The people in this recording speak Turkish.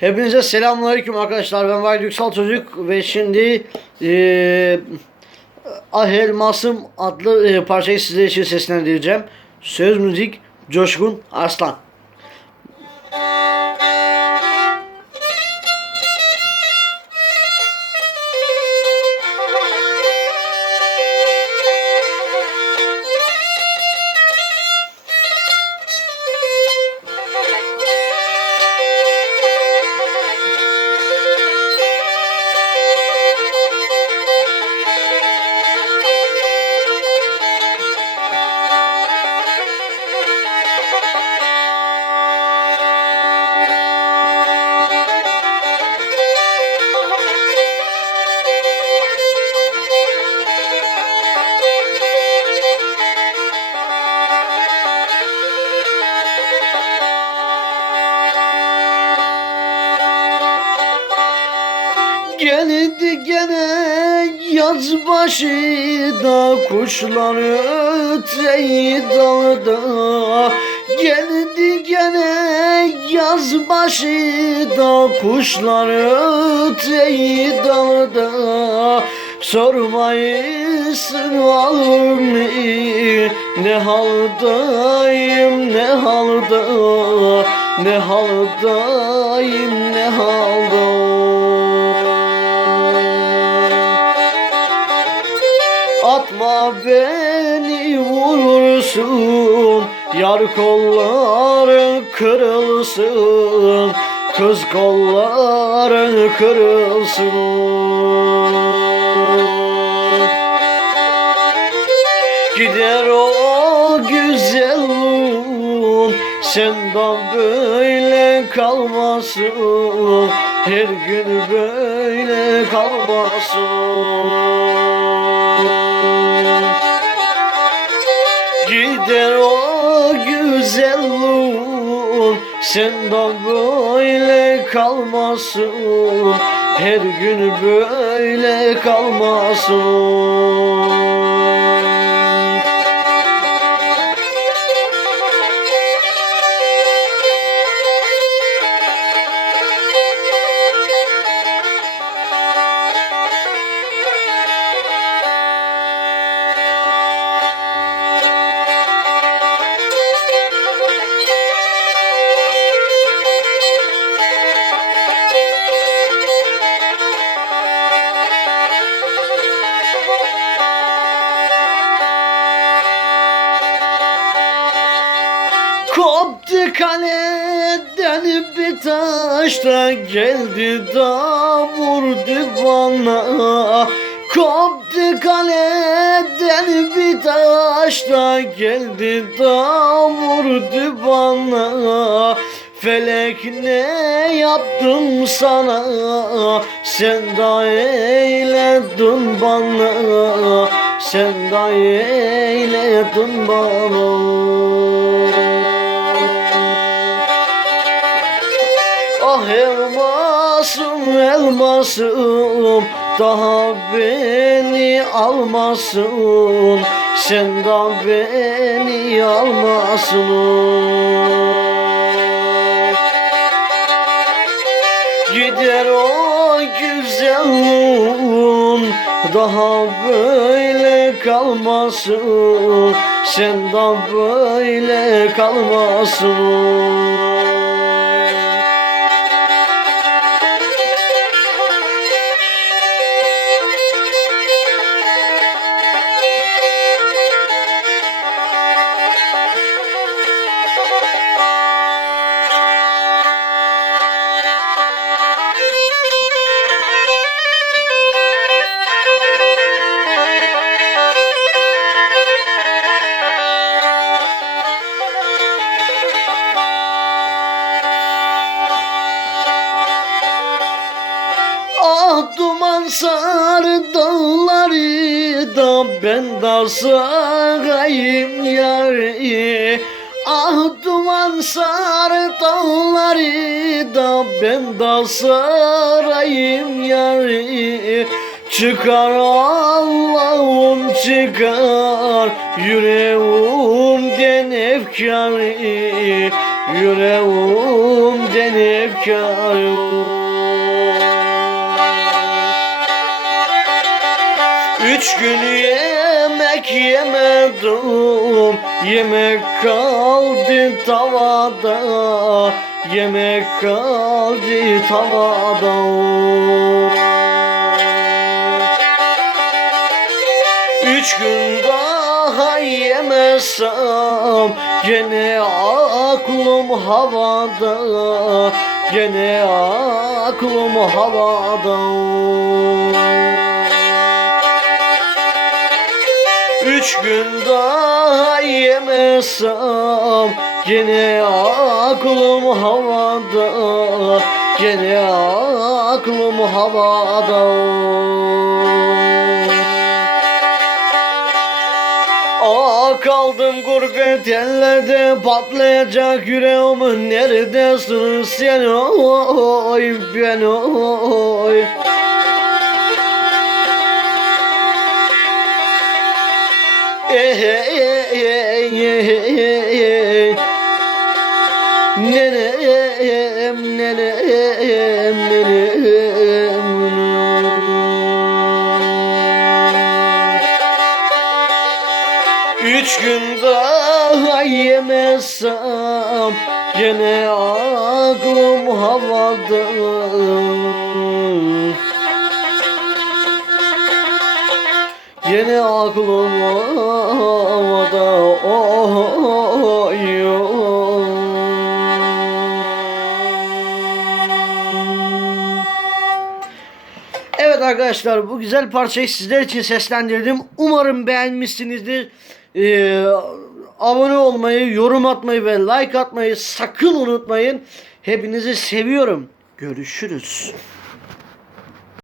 Hepinize selamünaleyküm arkadaşlar. Ben Vahit Yüksel Çocuk ve şimdi eee Ah Elmasım adlı eee, parçayı sizler için seslendireceğim. Söz müzik Coşkun Arslan. Geldi gene yaz başı da kuşlar öteyi dalda. Geldi gene yaz başı da kuşlar öteyi dalda. Sormayısın alım ne haldayım ne halda? Ne haldayım ne halda vurursun Yar kolların kırılsın Kız kolların kırılsın. Gider o güzelliğin Senden böyle kalmasın Her gün böyle kalmasın Gider o güzelliğin Senden böyle kalmasın. Her gün böyle kalmasın Koptu kaleden bir taş da geldi da vurdu bana Koptu kaleden bir taş da geldi da vurdu bana Felek ne yaptım sana? Sen de eyledin bana. Sen de eyledin bana elmasım elmasım Daha beni almasın. Sen de beni almasın. Gider o güzelliğin Daha böyle kalmasın. Sen de böyle kalmasın sarı dağları da ben de sarayım yari. Ah duman sarı dağları da ben de sarayım yari. Çıkar Allah'ım çıkar. Yüreğimden efkarı Yüreğim denip Üç gün yemek yemedim Yemek kaldı tavada Yemek kaldı tavada. Üç gün daha yemesem Gene aklım havada Gene aklım havada Üç gün daha yemesem Gene aklım havada Gene aklım havada. Aa kaldım gurbet ellerde patlayacak yüreğimin neredesin sen? Oy ben oy Nenem, nenem, nenem. Üç gün daha yemezsem Gene aklım havada Gene aklım havada oh, Evet arkadaşlar bu güzel parçayı sizler için seslendirdim. Umarım beğenmişsinizdir. Ee, abone olmayı, yorum atmayı ve like atmayı sakın unutmayın. Hepinizi seviyorum. Görüşürüz.